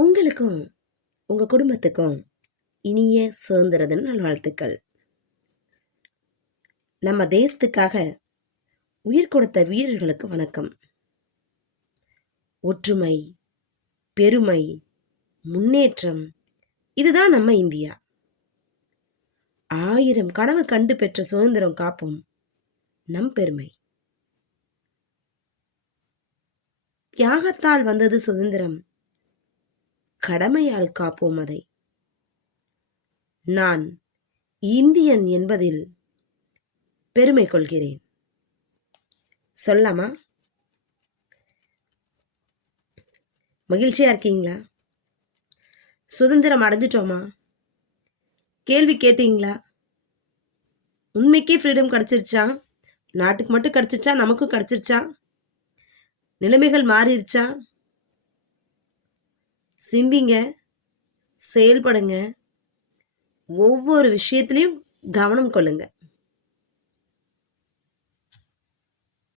உங்களுக்கும் உங்க குடும்பத்துக்கும் இனிய சுதந்திர தின நல்வாழ்த்துக்கள். நம்ம தேசத்துக்காக உயிர் கொடுத்த வீரர்களுக்கு வணக்கம். ஒற்றுமை, பெருமை, முன்னேற்றம், இதுதான் நம்ம இந்தியா. 1000 கனவு கண்டு பெற்ற சுதந்திரம் காப்போம் நம் பெருமை. தியாகத்தால் வந்தது சுதந்திரம், கடமையால் காப்போம் அதை. நான் இந்தியன் என்பதில் பெருமை கொள்கிறேன். சொல்லாமா? மகிழ்ச்சியா இருக்கீங்களா? சுதந்திரம் அடைஞ்சிட்டோமா? கேள்வி கேட்டீங்களா? உண்மைக்கே ஃப்ரீடம் கிடைச்சிருச்சா? நாட்டுக்கு மட்டும் கிடைச்சிருச்சா? நமக்கும் கிடைச்சிருச்சா? நிலைமைகள் மாறிடுச்சா? சிந்திங்க, செயல்படுங்க, ஒவ்வொரு விஷயத்திலையும் கவனம் கொள்ளுங்க.